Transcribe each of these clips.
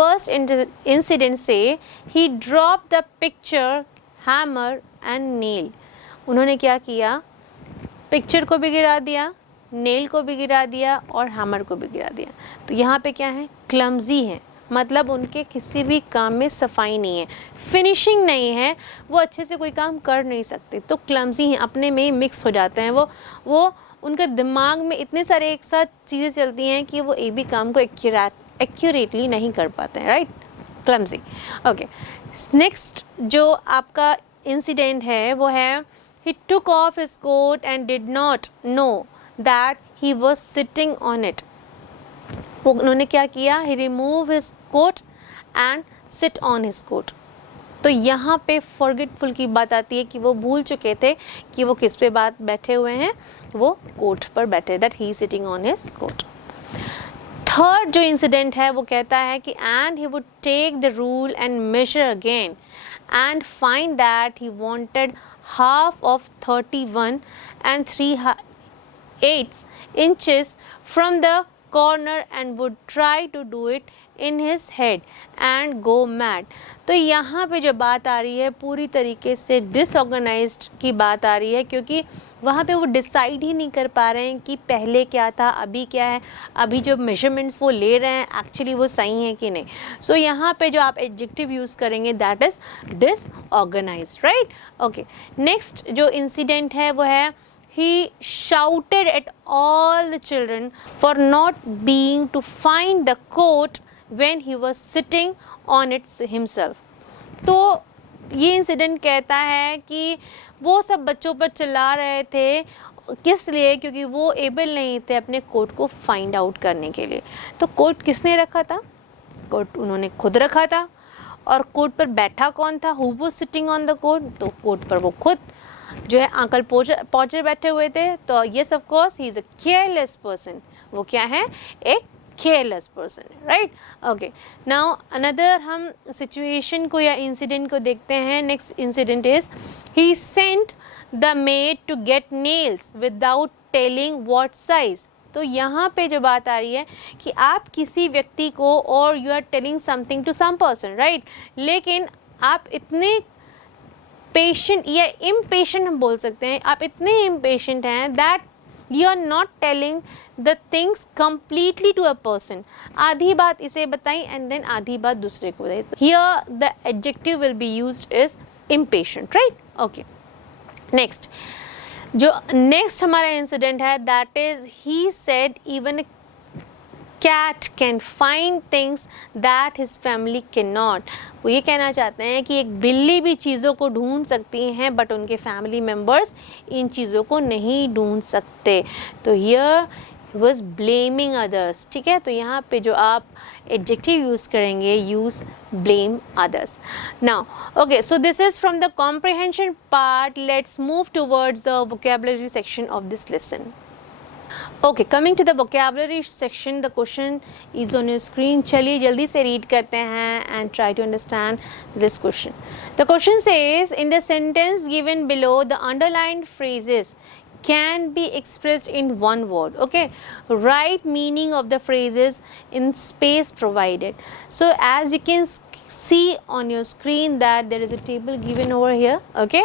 first incident say he dropped the picture, hammer and nail. उन्होंने क्या किया, picture को भी गिरा दिया, नेल को भी गिरा दिया और हैमर को भी गिरा दिया. तो यहाँ पे क्या है, क्लमजी है, मतलब उनके किसी भी काम में सफाई नहीं है, फिनिशिंग नहीं है, वो अच्छे से कोई काम कर नहीं सकते, तो क्लमजी हैं, अपने में ही मिक्स हो जाते हैं. वो उनके दिमाग में इतने सारे एक साथ चीज़ें चलती हैं कि वो एक भी काम को एक्यूरेटली नहीं कर पाते हैं, राइट, क्लमजी. ओके, नेक्स्ट जो आपका इंसिडेंट है वो है he took off his coat and did not know that he was sitting on it. उन्होंने क्या किया, he removed his coat and sit on his coat. तो यहाँ पे forgetful की बात आती है कि वो भूल चुके थे कि वो किस पे बात बैठे हुए हैं, वो कोट पर बैठे, that he is sitting on his coat. Third जो इंसिडेंट है वो कहता है कि and he would take the rule and measure again and find that he wanted half of 31 and 3/8 inches from the corner and would try to do it in his head and go mad. तो यहाँ पे जो बात आ रही है पूरी तरीके से डिसऑर्गेनाइज्ड की बात आ रही है, क्योंकि वहाँ पे वो डिसाइड ही नहीं कर पा रहे हैं कि पहले क्या था, अभी क्या है, अभी जो मेजरमेंट्स वो ले रहे हैं एक्चुअली वो सही है कि नहीं. सो यहाँ पे जो आप एडजेक्टिव यूज़ करेंगे that is disorganised, right. Okay, next जो इंसिडेंट है वो है he shouted at all the children for not being to find the coat when he was sitting on it himself. तो ये इंसिडेंट कहता है कि वो सब बच्चों पर चिल्ला रहे थे, किस लिए, क्योंकि वो एबल नहीं थे अपने कोट को फाइंड आउट करने के लिए. तो कोट किसने रखा था, कोट उन्होंने खुद रखा था. और कोट पर बैठा कौन था, who was sitting on the coat, तो कोट पर वो खुद जो है अंकल पॉचर बैठे हुए थे. तो yes of course he is a careless person. वो क्या है, एक careless person, right. Okay, now another हम सिचुएशन को या इंसिडेंट को देखते हैं. Next incident is he sent the maid to get nails without telling what size. तो यहाँ पे जो बात आ रही है कि आप किसी व्यक्ति को, और you are telling something to some person, right, लेकिन आप इतने पेशेंट या इम्पेशेंट हम बोल सकते हैं, आप इतने इम्पेशेंट हैं that you are not telling the things completely to a person. आधी बात इसे बताई एंड देन आधी बात दूसरे को बताई. Here the adjective will be used is impatient, right. Okay, next जो नेक्स्ट हमारा इंसिडेंट है that is he said even cat can find things that his family cannot. वो ये कहना चाहते हैं कि एक बिल्ली भी चीज़ों को ढूंढ सकती हैं बट उनके फैमिली मेम्बर्स इन चीज़ों को नहीं ढूंढ सकते. तो here he was blaming others. ठीक है, तो यहाँ पे जो आप एडजेक्टिव यूज़ करेंगे, use blame others. Now, okay, so this is from the comprehension part. Let's move towards the vocabulary section of this lesson. Okay, coming to the vocabulary section, the question is on your screen. चलिए जल्दी से read करते हैं and try to understand this question. The question says, in the sentence given below, the underlined phrases can be expressed in one word. Okay, write meaning of the phrases in space provided. So as you can see on your screen that there is a table given over here, okay,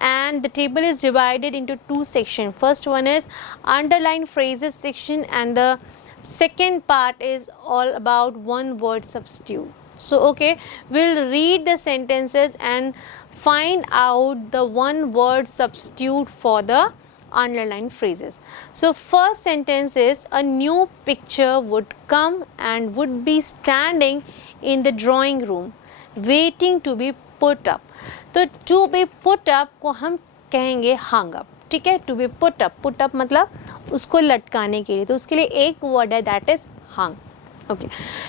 and the table is divided into two sections. First one is underlined phrases section and the second part is all about one word substitute. So okay, we'll read the sentences and find out the one word substitute for the underlined phrases. So first sentence is, a new picture would come and would be standing in the drawing room waiting to be put up. तो to be put up को हम कहेंगे hung up. ठीक है, to be put up मतलब उसको लटकाने के लिए, तो उसके लिए एक वर्ड है that is hung. Okay,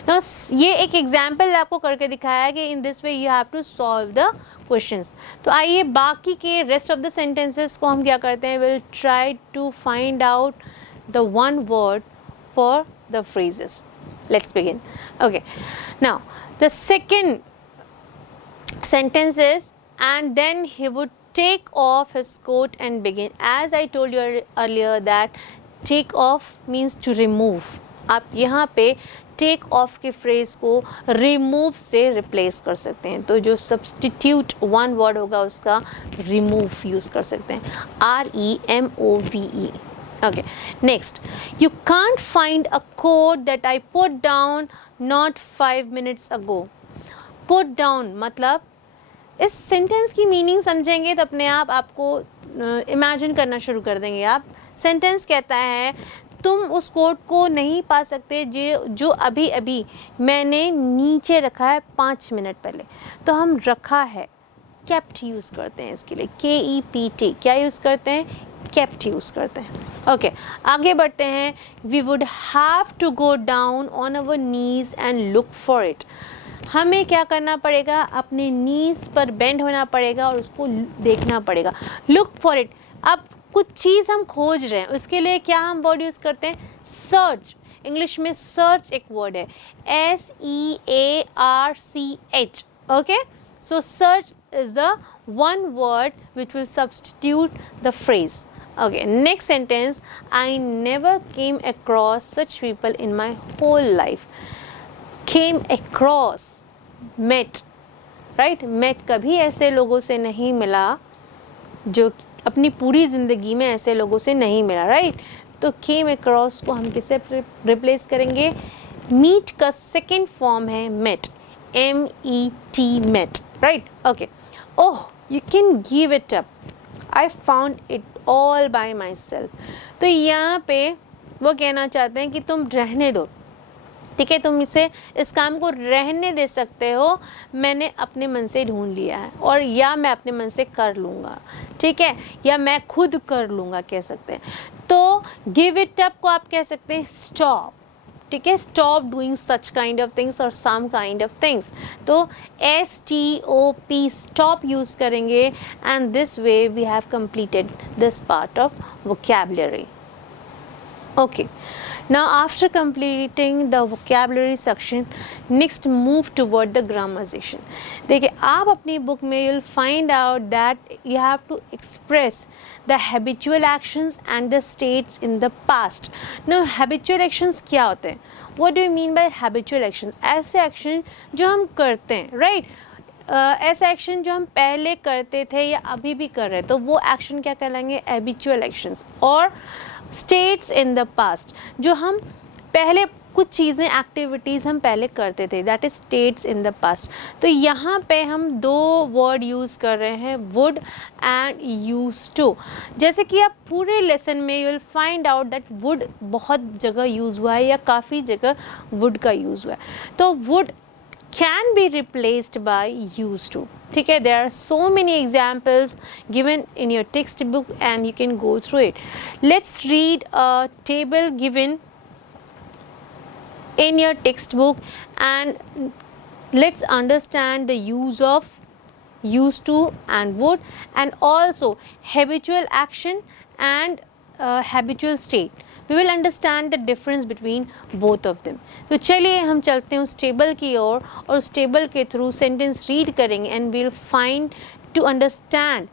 now ये एक एग्जाम्पल आपको करके दिखाया है कि in this way you have to solve the questions. तो आइए बाकी के रेस्ट ऑफ द सेंटेंसेस को हम क्या करते हैं, will try to find out the one word for the phrases. Let's begin. Okay, now the second sentence is, and then he would take off his coat and begin. As I told you earlier that take off means to remove. आप यहाँ पे take off के phrase को remove से replace कर सकते हैं। तो जो सब्सटीट्यूट वन वर्ड होगा उसका रिमूव यूज़ कर सकते हैं, REMOVE। Okay, next, you can't find a code that I put down not 5 minutes ago. Put down मतलब इस सेंटेंस की मीनिंग समझेंगे तो अपने आप आपको इमेजिन करना शुरू कर देंगे आप। सेंटेंस कहता है तुम उस कोड को नहीं पा सकते जो अभी अभी मैंने नीचे रखा है 5 मिनट पहले। तो हम रखा है kept यूज़ करते हैं इसके लिए, KEPT। क्या यूज़ करते हैं? kept यूज़ करते हैं। ओके, आगे बढ़ते हैं। We would have to go down on our knees and look for it. हमें क्या करना पड़ेगा? अपने नीज पर बेंड होना पड़ेगा और उसको देखना पड़ेगा। लुक फॉर इट, अब कुछ चीज़ हम खोज रहे हैं, उसके लिए क्या हम वर्ड यूज़ करते हैं? सर्च। इंग्लिश में सर्च एक वर्ड है, SEARCH। Okay, so search is the one word which will substitute the phrase. Okay, next sentence, I never came across such people in my whole life. Came across, met, right? met कभी ऐसे लोगों से नहीं मिला जो अपनी पूरी ज़िंदगी में ऐसे लोगों से नहीं मिला, right? तो came across को हम किससे रिप्लेस करेंगे? meet का सेकेंड फॉर्म है met, MET, met, right? Okay. Oh, you can give it up. I found it all by myself. तो यहाँ पे वो कहना चाहते हैं कि तुम रहने दो, ठीक है, तुम इस काम को रहने दे सकते हो, मैंने अपने मन से ढूंढ लिया है, और या मैं अपने मन से कर लूँगा, ठीक है, या मैं खुद कर लूँगा कह सकते हैं। तो गिव इट अप को आप कह सकते हैं स्टॉप, ठीक है, stop doing such kind of things और सम काइंड ऑफ थिंग्स। तो STOP स्टॉप यूज़ करेंगे, and this way we have completed this part of vocabulary. Okay, now after completing the vocabulary section, next move toward the grammarization. देखिए, आप अपनी book में you'll find out that you have to express the habitual actions and the states in the past. Now habitual actions क्या होते हैं? What do you mean by habitual actions? ऐसे action जो हम करते हैं, right? ऐसा एक्शन जो हम पहले करते थे या अभी भी कर रहे हैं, तो वो एक्शन क्या कहलाएंगे? Habitual actions. और स्टेट्स इन द पास्ट, जो हम पहले कुछ चीज़ें एक्टिविटीज़ हम पहले करते थे, that is states in the past. तो यहाँ पे हम दो वर्ड यूज़ कर रहे हैं, वुड एंड यूज टू। जैसे कि आप पूरे लेसन में you will find out that would बहुत जगह यूज़ हुआ है या काफ़ी जगह वुड का यूज़ हुआ है। तो would can be replaced by used to, ठीक है। There are so many examples given in your textbook and you can go through it. Let's read a table given in your textbook and let's understand the use of used to and would, and also habitual action and habitual state. We will understand the difference between both of them. तो चलिए हम चलते हैं उस table की ओर और उस table के थ्रू सेंटेंस रीड करेंगे, and we'll find to understand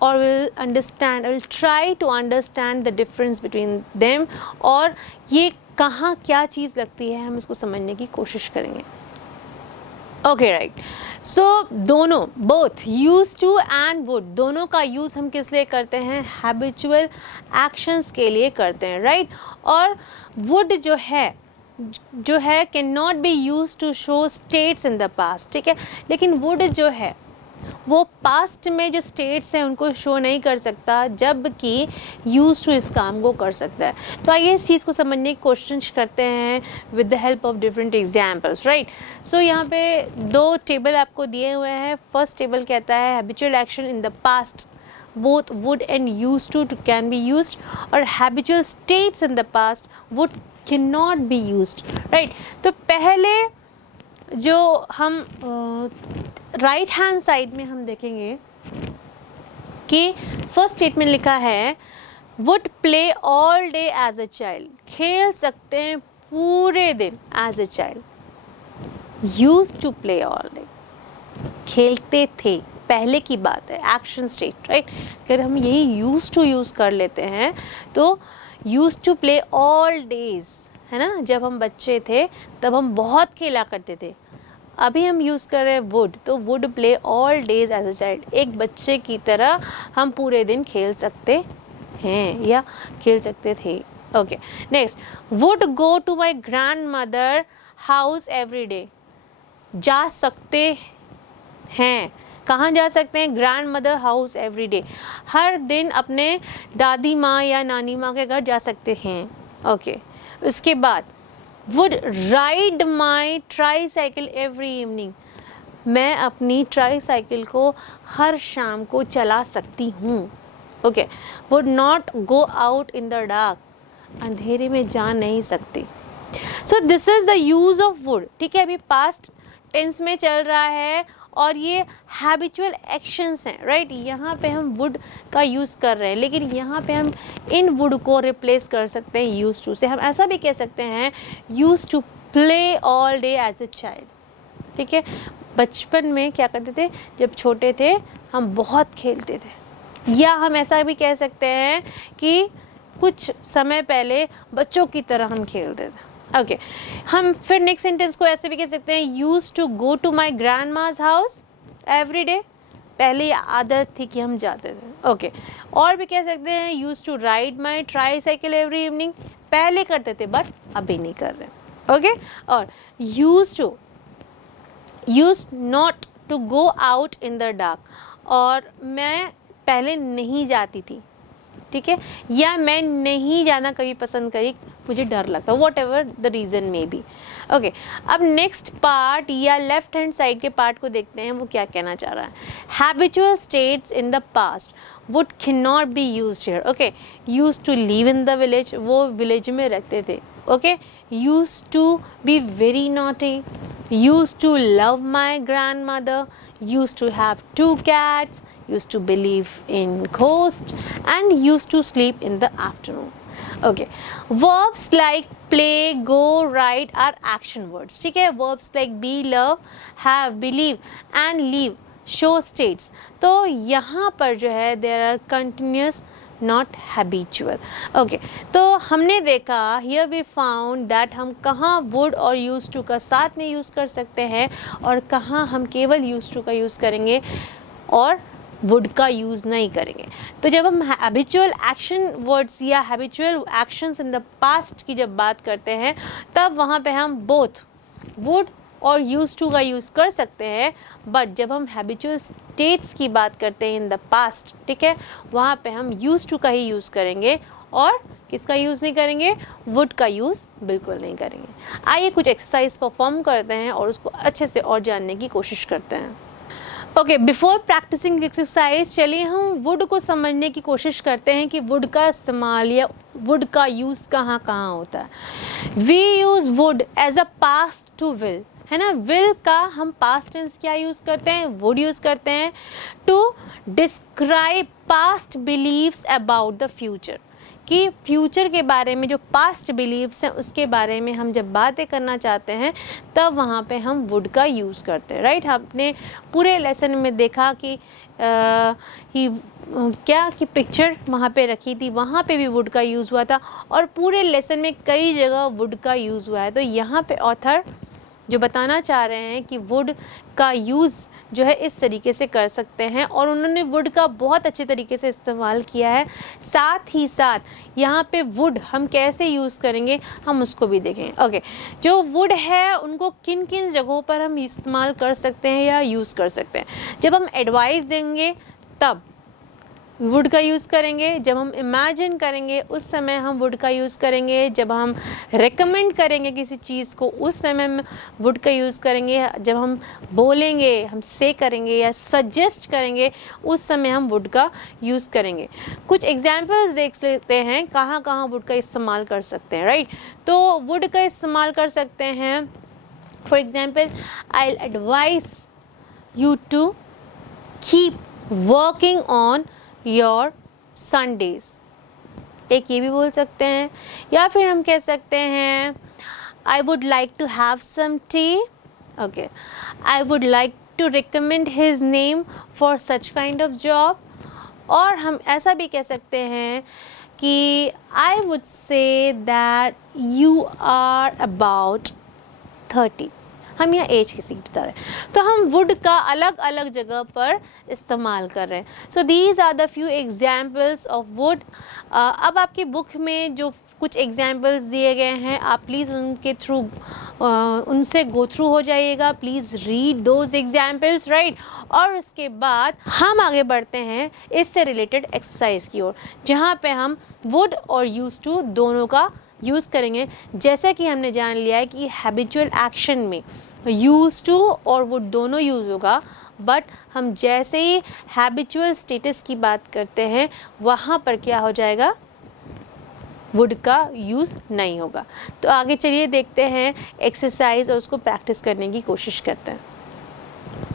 or we'll try to understand the difference between them, और ये कहाँ क्या चीज़ लगती है हम इसको समझने की कोशिश करेंगे। ओके राइट, सो दोनों both use to and would, दोनों का यूज़ हम किस लिए करते हैं? हैबिचुअल एक्शंस के लिए करते हैं, राइट। और वुड जो है can not be use to show states in the past, ठीक है। लेकिन वुड जो है वो पास्ट में जो स्टेट्स हैं उनको शो नहीं कर सकता, जबकि यूज टू इस काम को कर सकता है। तो आइए इस चीज़ को समझने की कोशिश करते हैं with the help of different examples, right. So यहाँ पे दो टेबल आपको दिए हुए हैं। फर्स्ट टेबल कहता है habitual action in the past, both would and used to can be used, और habitual states in the past would cannot be used, right। तो पहले जो हम राइट हैंड साइड में हम देखेंगे कि फर्स्ट स्टेटमेंट लिखा है would play all day as a child, खेल सकते हैं पूरे दिन as a child. Used to play all day, खेलते थे, पहले की बात है, एक्शन स्टेट, राइट। अगर हम यही यूज टू यूज़ कर लेते हैं तो use to play all days, है ना, जब हम बच्चे थे तब हम बहुत खेला करते थे। अभी हम यूज़ कर रहे हैं वुड, तो would play all days as a child. एक बच्चे की तरह हम पूरे दिन खेल सकते हैं या खेल सकते थे। Okay, next, would go to my grandmother house every day. जा सकते हैं, कहाँ जा सकते हैं? Grandmother house every day, हर दिन अपने दादी माँ या नानी माँ के घर जा सकते हैं। ओके, उसके बाद would ride my tricycle every evening. मैं अपनी ट्राई साइकिल को हर शाम को चला सकती हूँ। Okay, would not go out in the dark. अंधेरे में जा नहीं सकती। सो this is the use of would. ठीक है, अभी पास्ट टेंस में चल रहा है और ये हैबिचुअल एक्शंस हैं, राइट। यहाँ पे हम वुड का यूज़ कर रहे हैं, लेकिन यहाँ पे हम इन वुड को रिप्लेस कर सकते हैं यूज टू से। हम ऐसा भी कह सकते हैं use to play all day as a child. ठीक है, बचपन में क्या करते थे, जब छोटे थे हम बहुत खेलते थे। या हम ऐसा भी कह सकते हैं कि कुछ समय पहले बच्चों की तरह हम खेलते थे। ओके, हम फिर नेक्स्ट सेंटेंस को ऐसे भी कह सकते हैं, use to go to my grandma's house every day. पहले ये आदत थी कि हम जाते थे। ओके, और भी कह सकते हैं use to ride my tricycle every evening. पहले करते थे बट अभी नहीं कर रहे। ओके, और use not to go out in the dark, और मैं पहले नहीं जाती थी। ठीक है, या मैं नहीं जाना कभी पसंद करी, मुझे डर लगता, whatever the reason may be. Okay, अब नेक्स्ट पार्ट या लेफ्ट हैंड साइड के पार्ट को देखते हैं, वो क्या कहना चाह रहा है। Habitual states in the past would can not be used here. Okay, use to live in the village, वो विलेज में रहते थे। Okay, use to be very naughty, used to love my grandmother, used to have 2 cats, used to believe in ghosts, and used to sleep in the afternoon. Okay, verbs like play, go, write are action words. ठीक है, verbs like be, love, have, believe and leave show states. तो यहाँ पर जो है there are continuous not habitual. Okay, तो हमने देखा here we found that हम कहाँ would और used to का साथ में यूज़ कर सकते हैं और कहाँ हम केवल used to का यूज़ करेंगे और would का यूज़ नहीं करेंगे। तो जब हम habitual action words या habitual actions in the past की जब बात करते हैं, तब वहाँ पे हम both would और यूज टू का यूज़ कर सकते हैं। बट जब हम हैबिचुअल स्टेट्स की बात करते हैं इन द पास्ट, ठीक है, वहाँ पे हम यूज टू का ही यूज़ करेंगे और किसका यूज़ नहीं करेंगे, वुड का यूज़ बिल्कुल नहीं करेंगे। आइए कुछ एक्सरसाइज परफॉर्म करते हैं और उसको अच्छे से और जानने की कोशिश करते हैं। ओके, बिफोर प्रैक्टिसिंग एक्सरसाइज चलिए हम वुड को समझने की कोशिश करते हैं कि वुड का इस्तेमाल या वुड का यूज़ कहाँ कहाँ होता है। We use would as a past to will, है ना। विल का हम पास्ट टेंस क्या यूज़ करते हैं, वुड यूज़ करते हैं। To describe past beliefs about the future, कि फ्यूचर के बारे में जो पास्ट बिलीव्स हैं उसके बारे में हम जब बातें करना चाहते हैं तब वहाँ पे हम वुड का यूज़ करते हैं, राइट। आपने पूरे लेसन में देखा कि कि पिक्चर वहाँ पे रखी थी, वहाँ पे भी वुड का यूज़ हुआ था और पूरे लेसन में कई जगह वुड का यूज़ हुआ है। तो यहाँ पे ऑथर जो बताना चाह रहे हैं कि वुड का यूज़ जो है इस तरीके से कर सकते हैं और उन्होंने वुड का बहुत अच्छे तरीके से इस्तेमाल किया है। साथ ही साथ यहाँ पे वुड हम कैसे यूज़ करेंगे हम उसको भी देखेंगे। ओके, जो वुड है उनको किन किन जगहों पर हम इस्तेमाल कर सकते हैं या यूज़ कर सकते हैं। जब हम एडवाइस देंगे तब वुड का यूज़ करेंगे, जब हम इमेजिन करेंगे उस समय हम वुड का यूज़ करेंगे, जब हम रेकमेंड करेंगे किसी चीज़ को उस समय हम वुड का यूज़ करेंगे, जब हम बोलेंगे, हम से करेंगे या सजेस्ट करेंगे उस समय हम वुड का यूज़ करेंगे। कुछ एग्जाम्पल्स देख लेते हैं कहाँ कहाँ वुड का इस्तेमाल कर सकते हैं, राइट। तो वुड का इस्तेमाल कर सकते हैं, for example I advice you to keep working on your Sundays, एक ये भी बोल सकते हैं। या फिर हम कह सकते हैं I would like to have some tea, okay, I would like to recommend his name for such kind of job. और हम ऐसा भी कह सकते हैं कि I would say that you are about 30। हम यहाँ एज की सीख बता रहे हैं, तो हम वुड का अलग अलग जगह पर इस्तेमाल कर रहे हैं। So these are the few examples of would. अब आपकी बुक में जो कुछ एग्जाम्पल्स दिए गए हैं, आप प्लीज़ उनके थ्रू उनसे गो थ्रू हो जाइएगा। Please read those examples, right. और उसके बाद हम आगे बढ़ते हैं इससे रिलेटेड एक्सरसाइज की ओर, जहाँ पे हम वुड और यूज टू दोनों का यूज़ करेंगे। जैसे कि हमने जान लिया है कि हैबिचुअल एक्शन में यूज टू और वुड दोनों यूज़ होगा, बट हम जैसे ही हैबिचुअल स्टेटस की बात करते हैं वहाँ पर क्या हो जाएगा, वुड का यूज़ नहीं होगा। तो आगे चलिए देखते हैं एक्सरसाइज और उसको प्रैक्टिस करने की कोशिश करते हैं।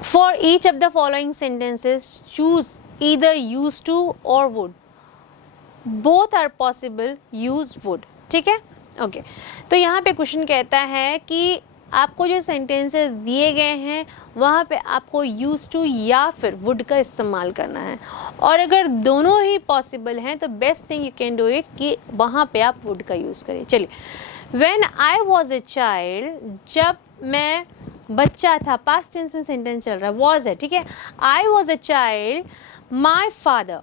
For each of the following sentences choose either use to और would, both are possible, use would. ठीक है, ओके। तो यहाँ पे क्वेश्चन कहता है कि आपको जो सेंटेंसेस दिए गए हैं वहाँ पे आपको यूज टू या फिर वुड का इस्तेमाल करना है, और अगर दोनों ही पॉसिबल हैं तो best thing you can do it कि वहाँ पे आप वुड का यूज़ करिए। चलिए, when I was a child, जब मैं बच्चा था, पास्ट टेंस में सेंटेंस चल रहा है, वॉज है, ठीक है। I was a child, my father,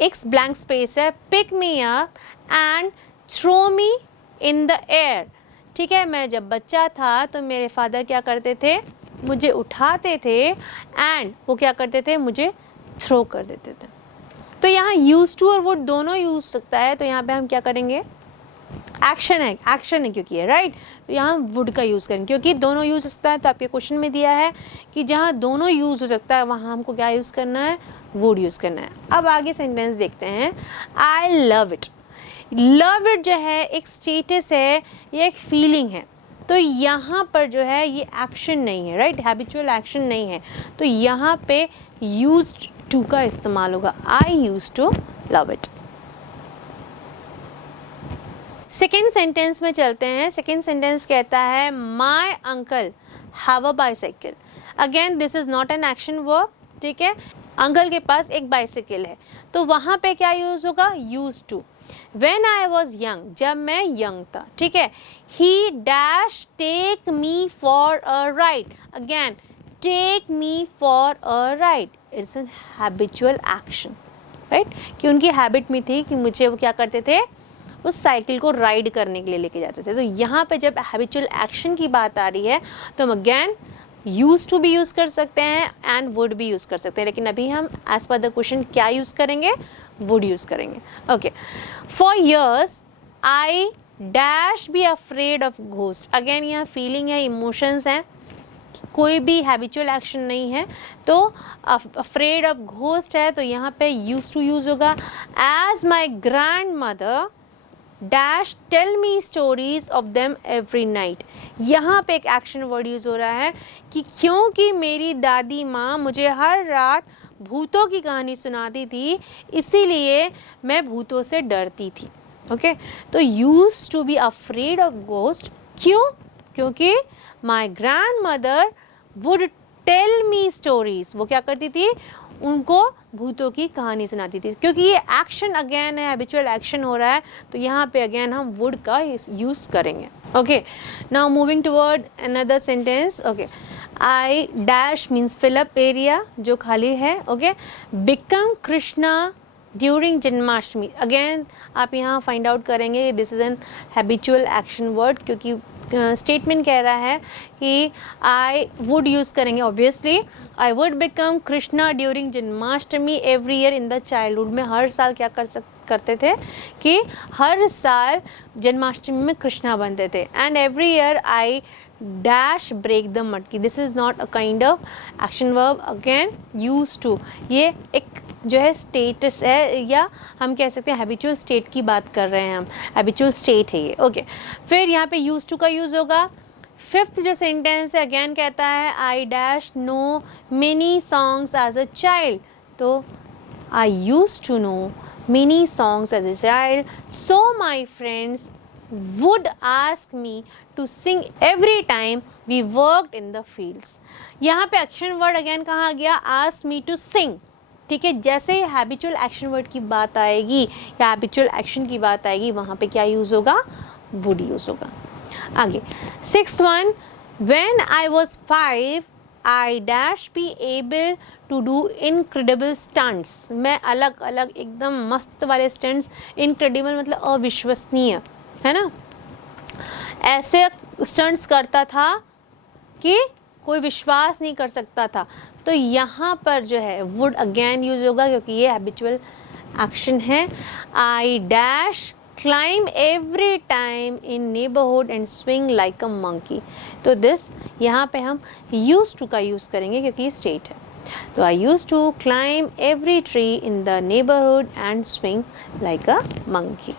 एक ब्लैंक स्पेस है, pick me up and throw me in the air. ठीक है, मैं जब बच्चा था तो मेरे फादर क्या करते थे, मुझे उठाते थे एंड वो क्या करते थे, मुझे थ्रो कर देते थे। तो यहाँ यूज टू और वुड दोनों यूज सकता है, तो यहाँ पे हम क्या करेंगे, एक्शन है क्योंकि है, राइट। तो यहाँ वुड का यूज़ करेंगे क्योंकि दोनों यूज़ हो सकता है। तो आपके क्वेश्चन में दिया है कि जहाँ दोनों यूज़ हो सकता है वहाँ हमको क्या यूज़ करना है, वुड यूज़ करना है। अब आगे सेंटेंस देखते हैं। I love it, love it जो है एक स्टेटस है, ये एक फीलिंग है। तो यहाँ पर जो है ये एक्शन नहीं है, राइट, हैबिचुअल एक्शन नहीं है। तो यहाँ पे यूज्ड टू का इस्तेमाल होगा, I use to love it. Second sentence में चलते हैं। सेकेंड सेंटेंस कहता है my uncle have a bicycle. Again this is not an action verb, ठीक है। अंकल के पास एक बाइसाइकिल है, तो वहाँ पे क्या यूज होगा, use to. When I was young, जब मैं यंग था, ठीक है। He dash take me for a ride. Again, take me for a ride. It's an habitual action, right? कि उनकी हैबिट में थी कि मुझे वो क्या करते थे, उस साइकिल को राइड करने के लिए लेके जाते थे। तो यहाँ पे जब हैबिचुअल एक्शन की बात आ रही है तो हम अगेन यूज टू भी यूज़ कर सकते हैं एंड वुड भी यूज़ कर सकते हैं, लेकिन अभी हम एज पर द क्वेश्चन क्या यूज़ करेंगे, वुड यूज़ करेंगे। Okay, for years I dash B afraid of ghost. Again यहाँ फीलिंग है, इमोशंस हैं, कोई भी हैबिचुअल एक्शन नहीं है। तो अफ्रेड ऑफ घोस्ट है, तो यहाँ पे यूज टू यूज़ होगा। As my grandmother dash tell me stories of them every night. यहाँ पे एक एक्शन वर्ड यूज़ हो रहा है कि क्योंकि मेरी दादी माँ मुझे हर रात भूतों की कहानी सुनाती थी, इसीलिए मैं भूतों से डरती थी। ओके, तो use to be afraid of ghost, क्यों, क्योंकि my grandmother would tell me stories, वो क्या करती थी, उनको भूतों की कहानी सुनाती थी। क्योंकि ये एक्शन अगेन है, हैबिचुअल एक्शन हो रहा है, तो यहाँ पे अगेन हम वुड का यूज़ करेंगे। Okay, now moving toward another sentence. Okay, I dash means fill up area जो खाली है। Okay, become Krishna during Janmashtami. Again आप यहाँ फाइंड आउट करेंगे this is an habitual action word, क्योंकि स्टेटमेंट कह रहा है कि आई वुड यूज़ करेंगे obviously. I would become Krishna during Janmashtami every year in the childhood. में हर साल क्या करते थे कि हर साल जन्माष्टमी में कृष्णा बनते थे। And every year I dash break the मटकी। This is not a kind of action verb, again use to. ये एक जो है स्टेटस है, या हम कह सकते हैं हैबिचुअल स्टेट की बात कर रहे हैं हम, हैबिचुअल स्टेट है ये। ओके, फिर यहाँ पे यूज टू का यूज़ होगा। फिफ्थ जो सेंटेंस है अगेन कहता है I dash know many songs as a child. तो I use to know many songs as a child, so my friends would ask me to sing every time we worked in the fields. यहाँ पे action word again कहाँ गया, ask me to sing, ठीक है, जैसे ही habitual action word की बात आएगी या हैबिचुअल एक्शन की बात आएगी वहाँ पे क्या यूज़ होगा, वुड यूज़ होगा। आगे 6th one, when I was 5 I dash be able to do incredible stunts. मैं अलग अलग एकदम मस्त वाले स्टंट्स, इनक्रेडिबल मतलब अविश्वसनीय, है ना, ऐसे स्टंट्स करता था कि कोई विश्वास नहीं कर सकता था। तो यहाँ पर जो है वुड अगेन यूज होगा क्योंकि ये हैबिचुअल एक्शन है। I dash climb every time in neighbourhood and swing like a monkey. तो दिस यहाँ पे हम यूज टू का यूज़ करेंगे क्योंकि ये स्टेट है। तो I use to climb every tree in the neighbourhood and swing like a monkey.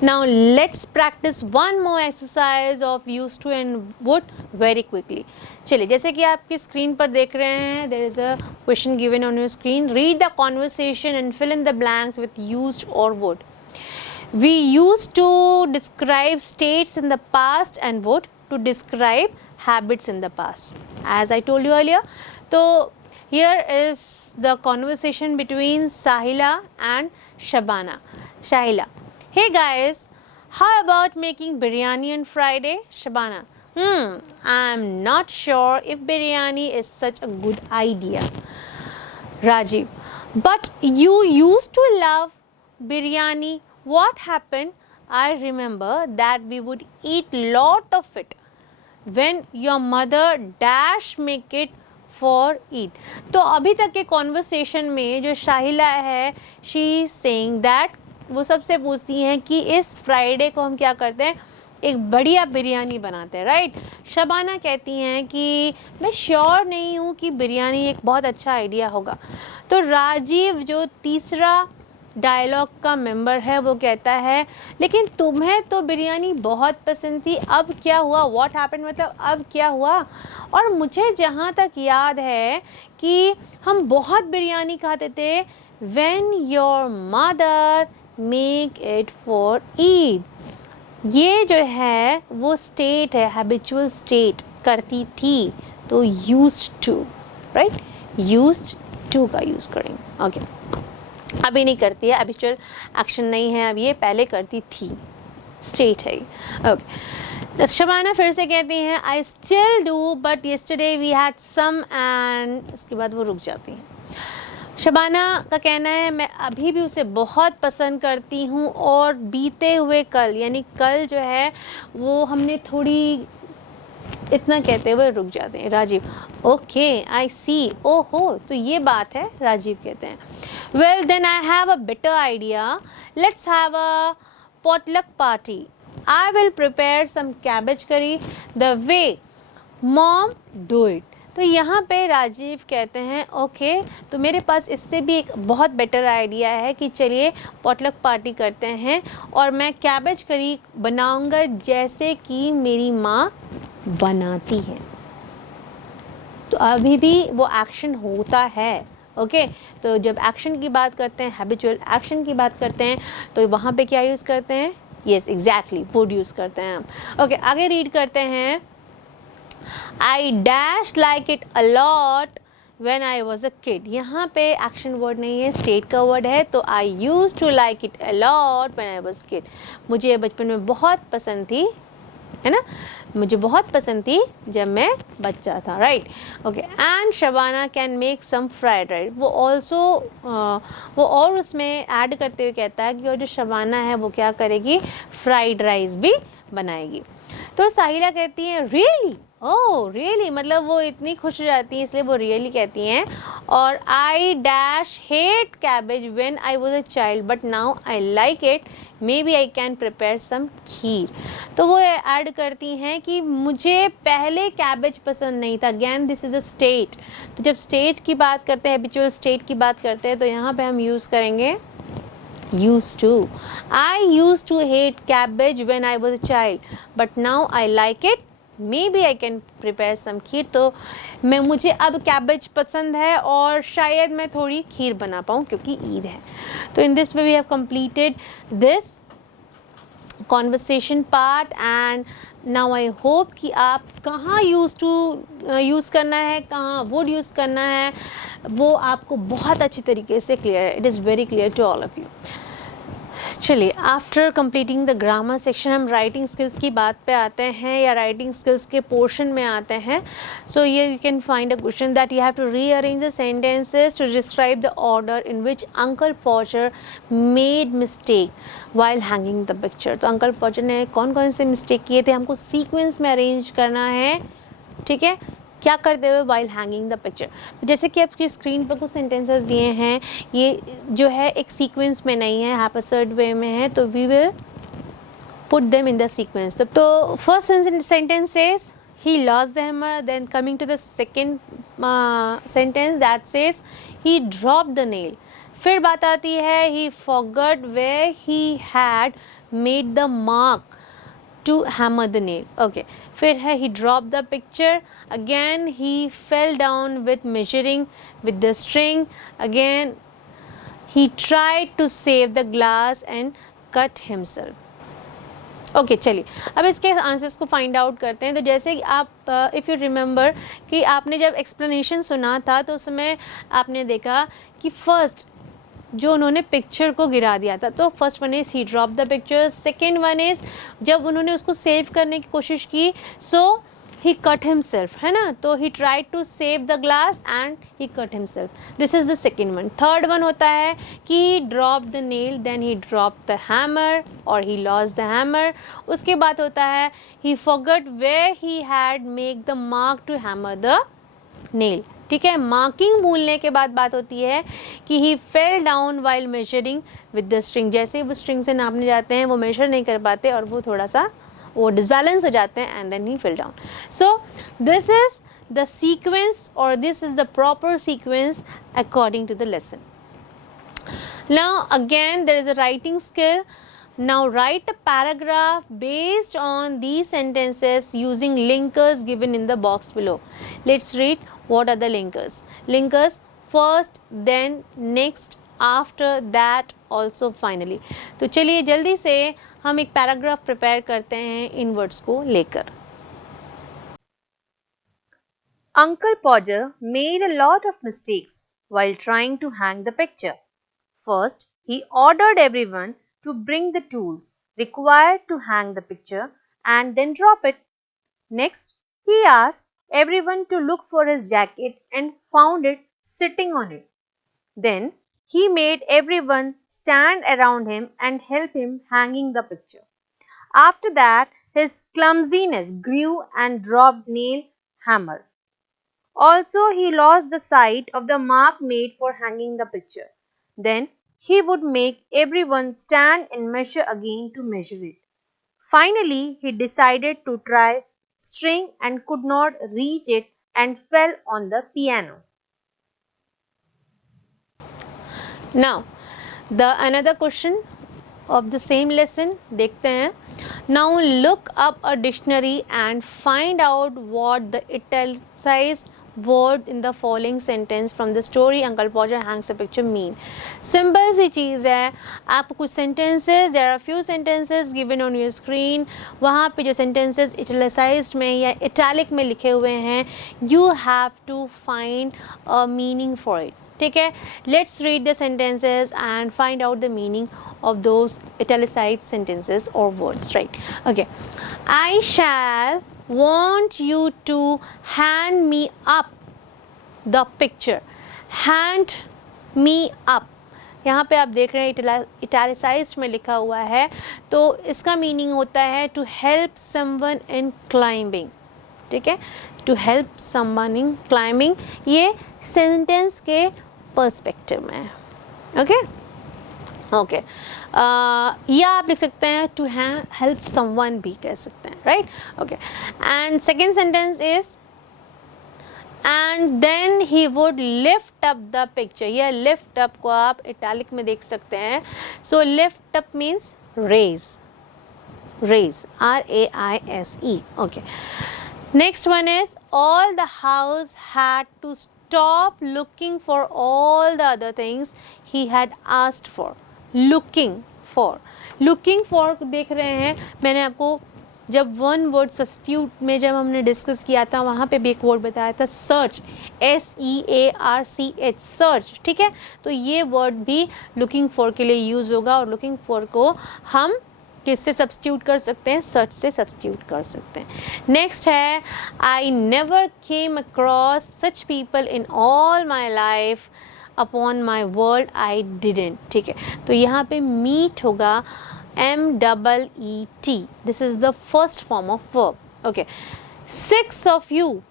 Now let's practice one more exercise of used to and would very quickly. चलिए, जैसे कि आपकी स्क्रीन पर देख रहे हैं, there is a question given on your screen. Read the conversation and fill in the blanks with used or would. We used to describe states in the past and would to describe habits in the past. As I told you earlier, so here is the conversation between Sahila and Shabana. Sahila: hey guys, how about making biryani on Friday? Shabana: I'm not sure if biryani is such a good idea. Rajiv: but you used to love biryani. What happened? I remember that we would eat lot of it when your mother dash make it for Eid. तो अभी तक के conversation में जो शाहिला है, she saying that, वो सबसे पूछती हैं कि इस फ्राइडे को हम क्या करते हैं, एक बढ़िया बिरयानी बनाते हैं, राइट। शबाना कहती हैं कि मैं श्योर नहीं हूँ कि बिरयानी एक बहुत अच्छा आइडिया होगा। तो राजीव जो तीसरा डायलॉग का मेंबर है वो कहता है लेकिन तुम्हें तो बिरयानी बहुत पसंद थी, अब क्या हुआ, व्हाट हैपेंड, मतलब अब क्या हुआ। और मुझे जहाँ तक याद है कि हम बहुत बिरयानी खाते थे when your mother make it for Eid. ये जो है वो स्टेट है, हैबिचुअल स्टेट, करती थी, तो used to, right, used to का यूज़ करेंगे। ओके, अभी नहीं करती है, हैबिचुअल एक्शन नहीं है, अब ये पहले करती थी, स्टेट है। ओके, शबाना फिर से कहती हैं I still do but yesterday we had some, and उसके बाद वो रुक जाती हैं। शबाना का कहना है मैं अभी भी उसे बहुत पसंद करती हूँ और बीते हुए कल, यानी कल जो है वो हमने थोड़ी, इतना कहते हुए रुक जाते हैं। राजीव: ओके आई सी, ओहो तो ये बात है। राजीव कहते हैं well then I have a better idea, let's have a potluck party, I will prepare some cabbage curry the way mom do it. तो यहाँ पे राजीव कहते हैं ओके, तो मेरे पास इससे भी एक बहुत बेटर आइडिया है कि चलिए पॉटलक पार्टी करते हैं और मैं कैबेज करी बनाऊंगा जैसे कि मेरी माँ बनाती है। तो अभी भी वो एक्शन होता है। ओके, तो जब एक्शन की बात करते हैं, हैबिचुअल एक्शन की बात करते हैं, तो वहाँ पे क्या यूज़ करते हैं, यस एग्जैक्टली वुड यूज़ करते हैं हम। ओके, आगे रीड करते हैं I dash like it a lot when I was a kid. यहाँ पे एक्शन वर्ड नहीं है, स्टेट का वर्ड है, तो I used to like it a lot when I was kid. मुझे बचपन में बहुत पसंद थी, है ना, मुझे बहुत पसंद थी जब मैं बच्चा था, right. Okay, and Shabana can make some fried rice. वो ऑल्सो वो और उसमें ऐड करते हुए कहता है कि और जो शबाना है वो क्या करेगी, फ्राइड राइस भी बनाएगी। तो साहिला कहती है रियली, ओह रियली, मतलब वो इतनी खुश हो जाती हैं इसलिए वो रियली कहती हैं। और I dash hate cabbage when I was a child but now I like it, maybe I can prepare some kheer. तो वो ऐड करती हैं कि मुझे पहले कैबेज पसंद नहीं था। Again this is a state, तो जब स्टेट की बात करते हैं, हैबिचुअल स्टेट की बात करते हैं, तो यहाँ पे हम यूज़ करेंगे used to. I used to hate cabbage when I was a child but now I like it, maybe I can prepare some खीर। तो मुझे अब कैबेज पसंद है और शायद मैं थोड़ी खीर बना पाऊँ क्योंकि ईद है। तो in this way we have completed this conversation part and now I hope कि आप कहाँ यूज़ करना है, कहाँ would यूज़ करना है, वो आपको बहुत अच्छी तरीके से क्लियर है, it is very clear to all of you. चलिए, after completing the grammar section हम राइटिंग स्किल्स की बात पे आते हैं या राइटिंग स्किल्स के पोर्शन में आते हैं। सो ये you can find a question that you have to rearrange the sentences to describe the order in which uncle Podger made mistake while hanging the picture. तो अंकल पॉचर ने कौन कौन से मिस्टेक किए थे, हमको सीक्वेंस में अरेंज करना है, ठीक है, क्या करते हुए वाइल हैंगिंग द पिक्चर। जैसे कि आपकी स्क्रीन पर कुछ सेंटेंसेस दिए हैं, ये जो है एक सीक्वेंस में नहीं है, हैपर्सर्ड वे में है, तो we will put them in the sequence. तो first sentence says he lost the hammer, then coming to the second sentence that says he dropped the nail। फिर बात आती है he forgot where he had made the mark to hammer the nail। okay, फिर है he dropped the picture, again he fell down with measuring with the string, again he tried to save the glass and cut himself। Okay चलिए, अब इसके answers को find out करते हैं। तो जैसे कि आप इफ़ यू रिमेंबर कि आपने जब एक्सप्लेनेशन सुना था तो उस समय आपने देखा कि फर्स्ट जो उन्होंने पिक्चर को गिरा दिया था, तो first one is he drop the picture, second one is जब उन्होंने उसको सेव करने की कोशिश की, सो he cut himself, है ना, तो he tried to save the glass and he cut himself, this is the second one। third one होता है कि he dropped the nail, then he dropped the hammer or he lost the hammer। उसके बाद होता है he forgot where he had make the mark to hammer the nail, ठीक है। Marking भूलने के बाद बात होती है कि he fell down while measuring with the string, जैसे वो स्ट्रिंग से नापने जाते हैं वो मेजर नहीं कर पाते और वो थोड़ा सा वो डिसबैलेंस हो जाते हैं and then he fell down. So this is the sequence और this is the proper sequence according to the lesson. Now again there is a writing skill. Now write a paragraph based on these sentences using linkers given in the box below। Let's read what are the linkers। Linkers first, then, next, after, that, also, finally। तो चलिए जल्दी से हम एक paragraph prepare करते हैं इन words को लेकर। Uncle Podger made a lot of mistakes while trying to hang the picture। First, he ordered everyone to bring the tools required to hang the picture and then drop it. Next, he asked everyone to look for his jacket and found it sitting on it. Then, he made everyone stand around him and help him hanging the picture. After that, his clumsiness grew and dropped nail hammer. Also, he lost the sight of the mark made for hanging the picture. Then, he would make everyone stand and measure again to measure it. Finally, he decided to try string and could not reach it and fell on the piano. Now, the another question of the same lesson देखते हैं। Now look up a dictionary and find out what the italicized word in the following sentence from the story Uncle Podger hangs a picture mean। Simple सी चीज़ है, आपको कुछ sentences, there are few sentences given on your screen, वहाँ पे जो sentences italicized में या italic में लिखे हुए हैं, you have to find a meaning for it, ठीक है। Let's read the sentences and find out the meaning of those italicized sentences or words, right? Okay, I shall want you to hand me up the picture। hand me up, यहाँ पे आप देख रहे हैं italicized में लिखा हुआ है, तो इसका मीनिंग होता है to help someone in climbing, ठीक है, to help someone in climbing, ये सेंटेंस के पर्सपेक्टिव में है। ओके ओके, या आप लिख सकते हैं टू हेल्प समवन भी कह सकते हैं, right. Okay, and second sentence is and then he would lift up the picture. यह लिफ्ट अप को आप इटैलिक में देख सकते हैं। So lift up means raise, raise, RAISE। ओके, next one is all the house had to stop looking for all the other things he had asked for। looking for देख रहे हैं, मैंने आपको जब वन वर्ड सब्स्टिट्यूट में जब हमने डिस्कस किया था वहाँ पे भी एक वर्ड बताया था सर्च, SEARCH, सर्च, ठीक है। तो ये वर्ड भी लुकिंग फॉर के लिए यूज़ होगा और लुकिंग फॉर को हम किससे सब्स्टिट्यूट कर सकते हैं, सर्च से सब्स्टिट्यूट कर सकते हैं। नेक्स्ट है I never came across such people in all my life upon my world I didn't, ठीक है। तो यहाँ पे मीट होगा MEET, this is the first form of verb, okay। 6 of you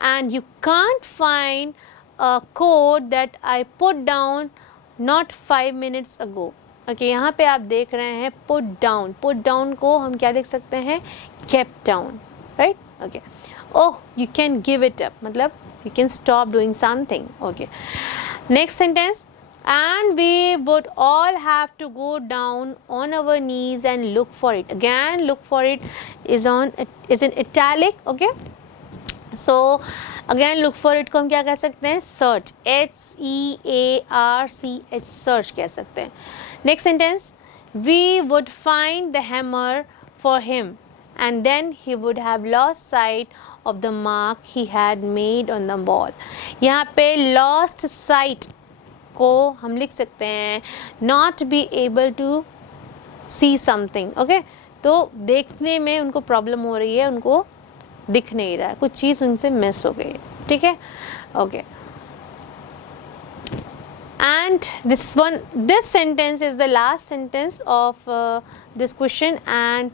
and you can't find a code that I put down not 5 minutes ago, okay। यहाँ पे आप देख रहे हैं put down को हम क्या देख सकते हैं, kept down, right, okay। oh you can give it up मतलब you can stop doing something, okay। next sentence, and we would all have to go down on our knees and look for it, again look for it is in italic, okay। so again look for it को हम क्या कह सकते हैं, search, SEARCH, search कह सकते हैं। next sentence, we would find the hammer for him and then he would have lost sight of the mark he had made on the ball। यहाँ पे lost sight को हम लिख सकते हैं not be able to see something, okay। तो देखने में उनको प्रॉब्लम हो रही है, उनको दिख नहीं रहा है, कुछ चीज़ उनसे मिस हो गई है, ठीक है, okay. and this sentence is the last sentence of this question, and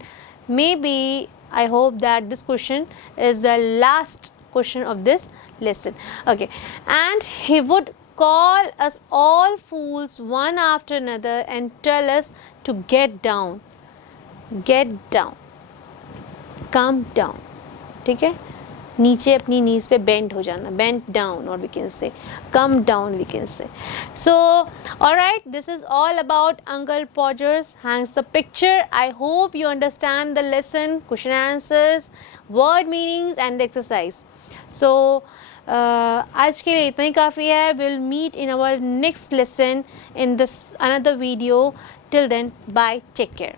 maybe I hope that this question is the last question of this lesson, okay। and he would call us all fools one after another and tell us to get down, come down, ठीक है, नीचे अपनी नीज पे bend हो जाना, bend down, or we can say come down, we can say। so all right, this is all about Uncle Podgers hangs the picture। I hope you understand the lesson, question answers, word meanings and the exercise। so आज के लिए इतना ही काफ़ी है। Will meet in our next lesson in this another video. Till then bye, take care.